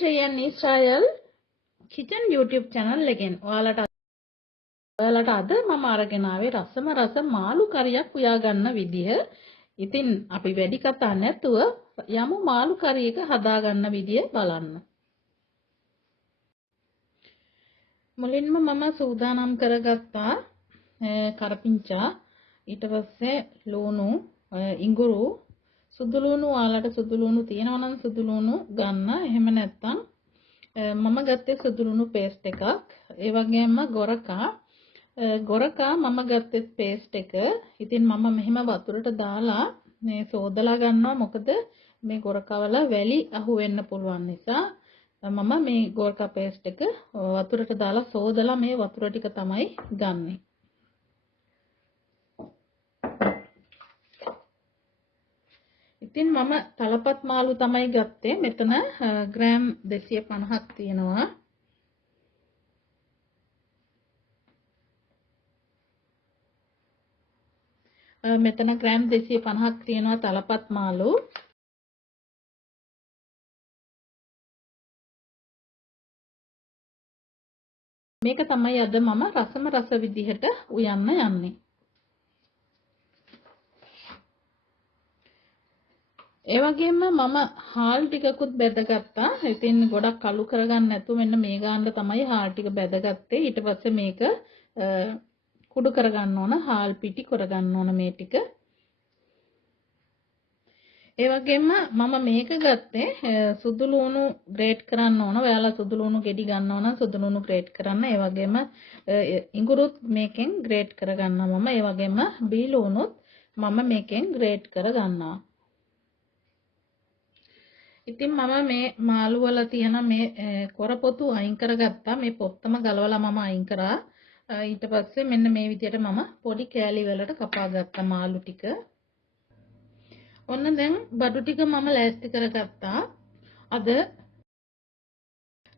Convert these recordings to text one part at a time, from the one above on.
Sri and Israel Kitchen YouTube channel එකෙන් ඔයාලට අද මම අරගෙන ආවේ රසම රස මාළු කරියක් උයා ගන්න විදිහ. ඉතින් අපි වැඩි කතා නැතුව යමු මාළු කරි එක හදා ගන්න විදිය බලන්න. මුලින්ම මම සූදානම් කරගත්තා කරපිංචා, ඊට පස්සේ ලුණු, ඉඟුරු, සුදු ලුණු ඔයාලට සුදු ලුණු තියෙනවා නම් සුදු ලුණු ගන්න. එහෙම නැත්නම් මම ගත්තේ සුදු ලුණු පේස්ට් එකක්. ඒ වගේම ගොරකා මම ගත්තේ පේස්ට් එක. ඉතින් මම මෙහෙම වතුරට දාලා මේ සෝදලා ගන්නවා. මොකද මේ ගොරකා වල වැලි අහු වෙන්න පුළුවන් නිසා මම මේ ගොරකා පේස්ට් එක වතුරට දාලා සෝදලා මේ වතුර ටික තමයි ගන්නෙ. ඉතින් මම තලපත් මාළු තමයි ගත්තේ. මෙතන ග්‍රෑම් 250ක් තියෙනවා. මෙතන ග්‍රෑම් 250ක් තියෙනවා තලපත් මාළු. මේක තමයි අද මම රසම රස විදිහට උයන්න යන්නේ. ඒ වගේම මම හාල් ටිකකුත් බෙදගත්තා. ඉතින් ගොඩක් කළු කරගන්න නැතුව මෙන්න මේ ගානට තමයි හාල් ටික බෙදගත්තේ. ඊට පස්සේ මේක කුඩු කරගන්න ඕන, හාල් පිටි කරගන්න ඕන මේ ටික. ඒ වගේම මම මේක ගත්තේ සුදු ලුණු ග්‍රේට් කරන්න ඕන. ඔයාලා සුදු ලුණු ගෙඩි ගන්නවා නම් සුදු ලුණු ග්‍රේට් කරන්න. ඒ වගේම ඉඟුරුත් මේකෙන් ග්‍රේට් කරගන්නවා මම. ඒ වගේම බී ලුණුත් මම මේකෙන් ග්‍රේට් කරගන්නවා. ඉතින් මම මේ මාළු වල තියෙන මේ කොරපොතු අයින් කරගත්තා. මේ පොත්තම ගලවලා මම අයින් කරා. ඊට පස්සේ මෙන්න මේ විදිහට මම පොඩි කෑලි වලට කපා ගත්තා මාළු ටික. ඔන්න දැන් බඩු ටික මම ලෑස්ති කරගත්තා. අද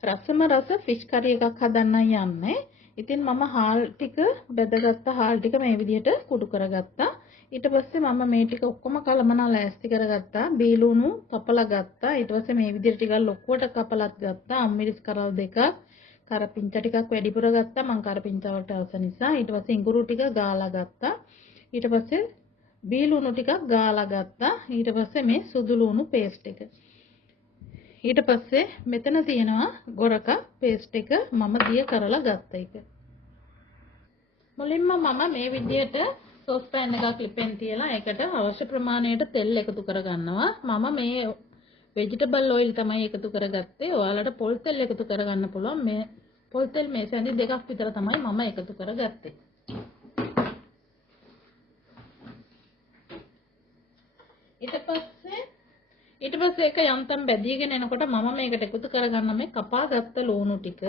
රසම රස ෆිෂ් කරි එකක් හදන්න යන්නේ. ඉතින් මම හාල් ටික බෙදගත්ත හාල් ටික මේ විදිහට කුඩු කරගත්තා. ඊට පස්සේ මම මේ ටික ඔක්කොම කලමනා ලෑස්ති කරගත්තා. බීලුණු කපලා ගත්තා. ඊට පස්සේ මේ විදිහට ටිකක් ලොකුවට කපලත් ගත්තා. අම්මිරිස් කරල් දෙකක්, කරපිංචා ටිකක් වැඩිපුර ගත්තා. මම කරපිංචා වලට අවශ්‍ය නිසා. ඊට පස්සේ ඉඟුරු ටික ගාලා ගත්තා. ඊට පස්සේ බීලුණු ටිකක් ගාලා ගත්තා. ඊට පස්සේ මේ සුදු ලුණු පේස්ට් එක. ඊට පස්සේ මෙතන තියෙනවා ගොරකා පේස්ට් එක මම දිය කරලා ගත්ත එක. මුලින්ම මම මේ විදිහට සෝස් පෑන් එකක් ලිපෙන් තියලා ඒකට අවශ්‍ය ප්‍රමාණයට තෙල් එකතු කරගන්නවා. මම මේ ভেජිටබල් ඔයිල් තමයි එකතු කරගත්තේ. ඔයාලට පොල් තෙල් එකතු කරගන්න පුළුවන්. මේ පොල් තෙල් මේ සැඳි දෙකක් විතර තමයි මම එකතු කරගත්තේ. ඊට පස්සේ ඒක යන්තම් බැදීගෙන එනකොට මම මේකට එකතු කරගන්න මේ කපා ගත්ත ලුණු ටික.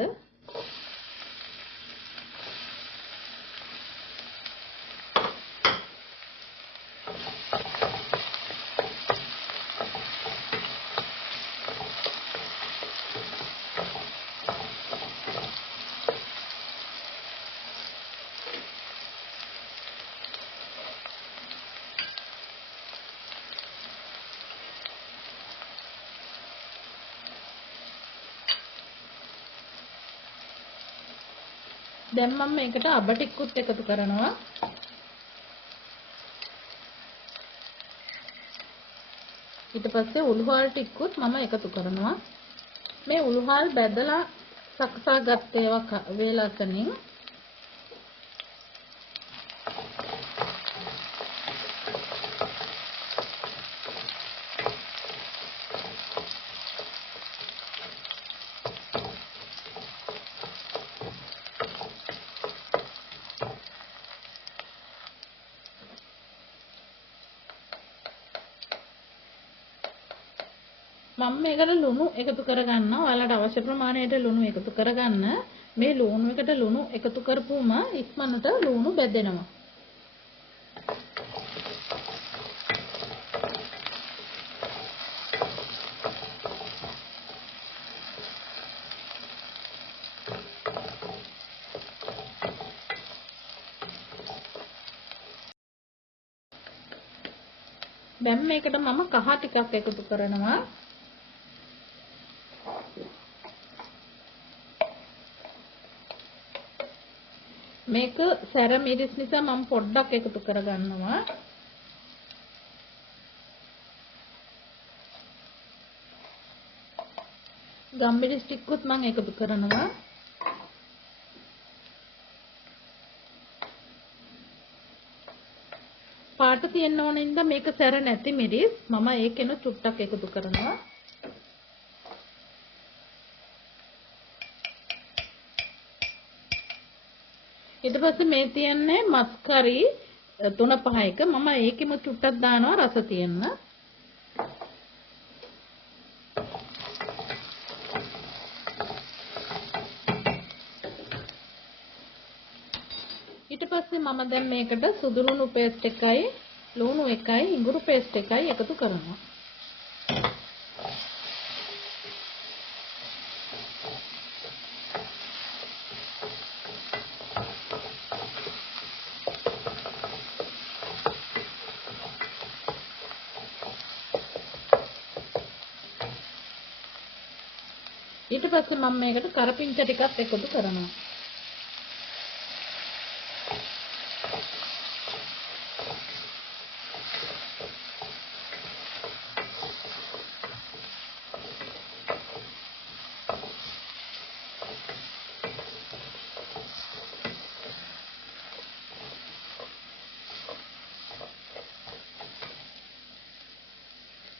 දැන් මම මේකට අබ ටිකකුත් එකතු කරනවා. ඊට පස්සේ උළුහාල් ටිකකුත් මම එකතු කරනවා. මේ උළුහාල් බැදලා සකසා ගත්ත ඒවා වේලකනින් මම මේකට ලුණු එකතු කරගන්නවා. ඔයාලට අවශ්‍ය ප්‍රමාණයට ලුණු එකතු කරගන්න. මේ ලුණු එකට ලුණු එකතු කරපුවම ඉක්මනට ලුණු බැදෙනවා. දැන් මේකට මම කහ ටිකක් එකතු කරනවා. මේක සැර මිරිස් නිසා මම පොඩ්ඩක් එකතු කරගන්නවා. ගම්මිරිස් ටිකකුත් මම එකතු කරනවා. පාට තියෙන්න ඕන ඉඳන් මේක සැර නැති මිරිස් මම ඒකෙන චුට්ටක් එකතු කරනවා. ඊට පස්සේ මේ තියන්නේ මස් කරි 3-5ක මම ඒකෙම චුට්ටක් දානවා රස තියෙන්න. ඊට පස්සේ මම දැන් මේකට සුදුලුණු පේස්ට් එකයි ලුණු එකයි ඉඟුරු පේස්ට් එකයි එකතු කරනවා. ඊට පස්සේ මම මේකට කරපිංචා ටිකක් එකතු කරනවා.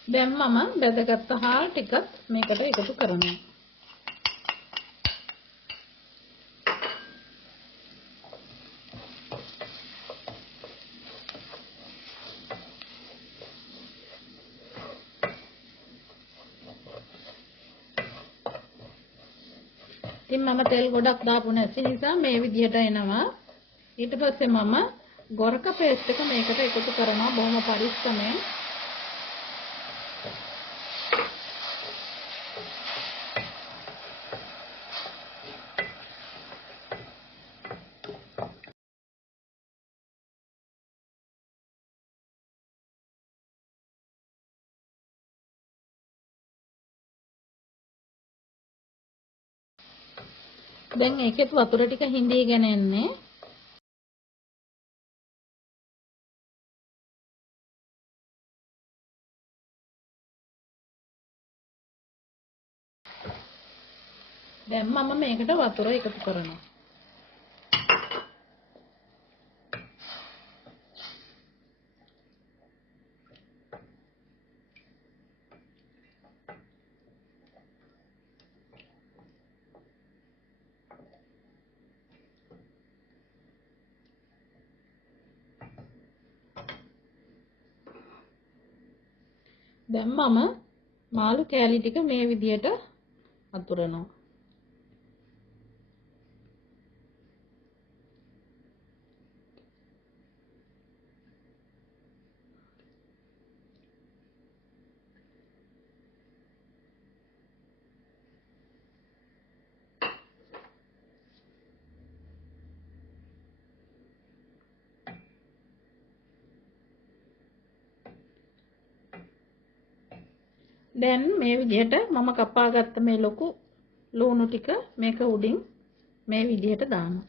දැන් මම බෙදගත්ත හාල් ටිකත් මේකට එකතු කරනවා. ඉතින් මම තෙල් ගොඩක් දාපු නැති නිසා මේ විදිහට එනවා. ඊට පස්සේ මම ගොරක පේස්ට් එක මේකට එකතු කරනවා බොහොම පරිස්සමෙන්. දැන් ඒකෙත් වතුර ටික හිඳීගෙන එන්නේ. දැන් මම මේකට වතුර එකතු කරනවා. දැන් මම මාළු කෑලි ටික මේ විදිහට අතුරනවා. දැන් මේ විදිහට මම කපාගත්ත මේ ලොකු ලුණු ටික මේක උඩින් මේ විදිහට දානවා.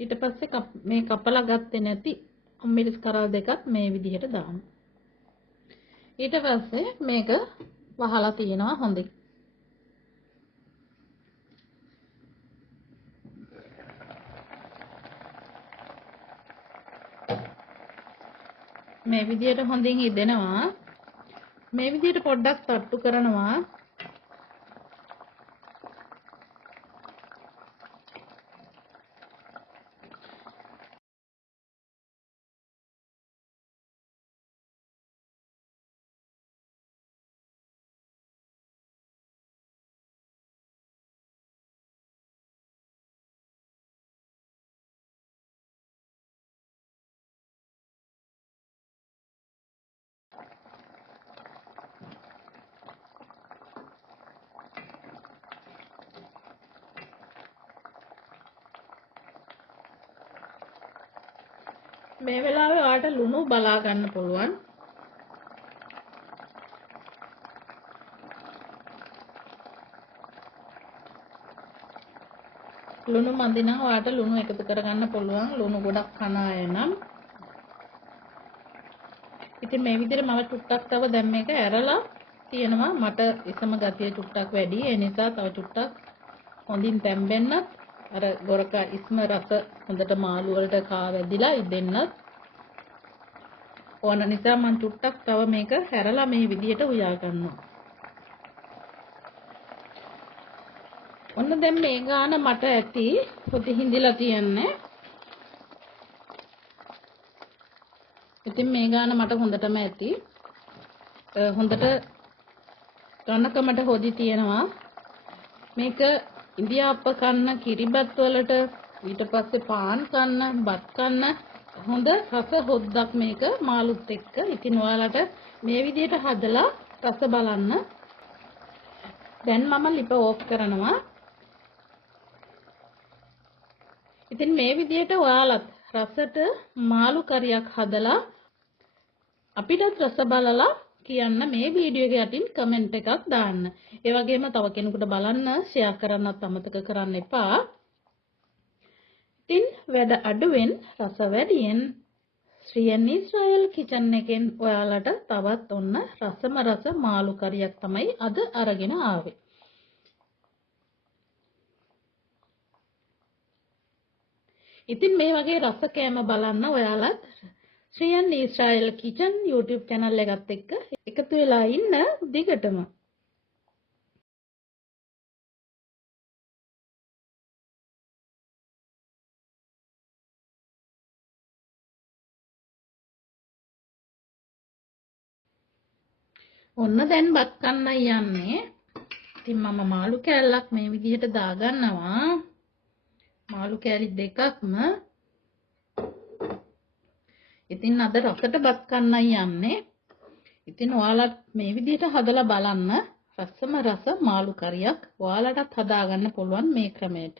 ඊට පස්සේ මේ කපලා ගත්තේ නැති මිරිස් කරල් දෙකත් මේ විදිහට දානවා. ඊට පස්සේ මේක වහලා තියෙනවා හොඳින්. මේ විදිහට හොඳින් ඉදෙනවා. මේ විදිහට පොඩ්ඩක් තට්ටු කරනවා. මේ වෙලාවේ ඔයාලට ලුණු බලා ගන්න පුළුවන්. ලුණු මදි නම් ඔයාලට ලුණු එකතු කරගන්න පුළුවන්. ලුණු ගොඩක් කන අය නම්. ඉතින් මේ විදිහට මම චුට්ටක් තව දැන් මේක ඇරලා තියෙනවා. මට ඉසම ගතිය චුට්ටක් වැඩි. ඒ නිසා තව චුට්ටක් හොඳින් තැම්බෙන්නත් අර ගොරක ඉස්ම රස හොඳට මාළු වලට කා වැදිලා ඉදෙන්නත් ඕන නිසා මම චුට්ටක් තව මේක හැරලා මේ විදිහට උයා ගන්නවා. ඔන්න දැන් මේ ගාන මට ඇති පොඩි හිඳිලා තියන්නේ. ඉතින් මේ ගාන මට හොඳටම ඇති. හොඳට කනකමට හොදි තියෙනවා. මේක ඉන්දියාප්ප කන්න, කිරිබත් වලට, ඊට පස්සේ පාන් කන්න, බත් කන්න හොඳ රස හොද්දක් මේක මාළුත් එක්ක. ඉතින් ඔයාලට මේ විදිහට හදලා රස බලන්න. දැන් මම ලිප ඕෆ් කරනවා. ඉතින් මේ විදිහට ඔයාලත් රසට මාළු කරියක් හදලා අපිටත් රස බලලා කියන්න මේ වීඩියෝ එක යටින් කමෙන්ට් එකක් දාන්න. ඒ වගේම තව කෙනෙකුට බලන්න ෂෙයා කරන්නත් අමතක කරන්න එපා. ඉතින් වැඩ අඩුවෙන් රස වැඩියෙන් ශ්‍රියන් ඉස්රායල් කිචන් එකෙන් ඔයාලට තවත් ඔන්න රසම රස මාළු කරියක් තමයි අද අරගෙන ආවේ. ඉතින් මේ වගේ රස කෑම බලන්න ඔයාලත් ශ්‍රියන් ඉස්රායල් කිචන් YouTube channel එකත් එක්ක එකතු වෙලා ඉන්න දිගටම. ඔන්න දැන් බත් කන්නයි යන්නේ. ඉතින් මම මාළු කෑල්ලක් මේ විදිහට දාගන්නවා. මාළු කෑලි දෙකක්ම. ඉතින් අද රසට බත් කන්නයි යන්නේ. ඉතින් ඔයාලත් මේ විදිහට හදලා බලන්න. රසම රස මාළු කරියක් ඔයාලටත් හදාගන්න පුළුවන් මේ ක්‍රමයට.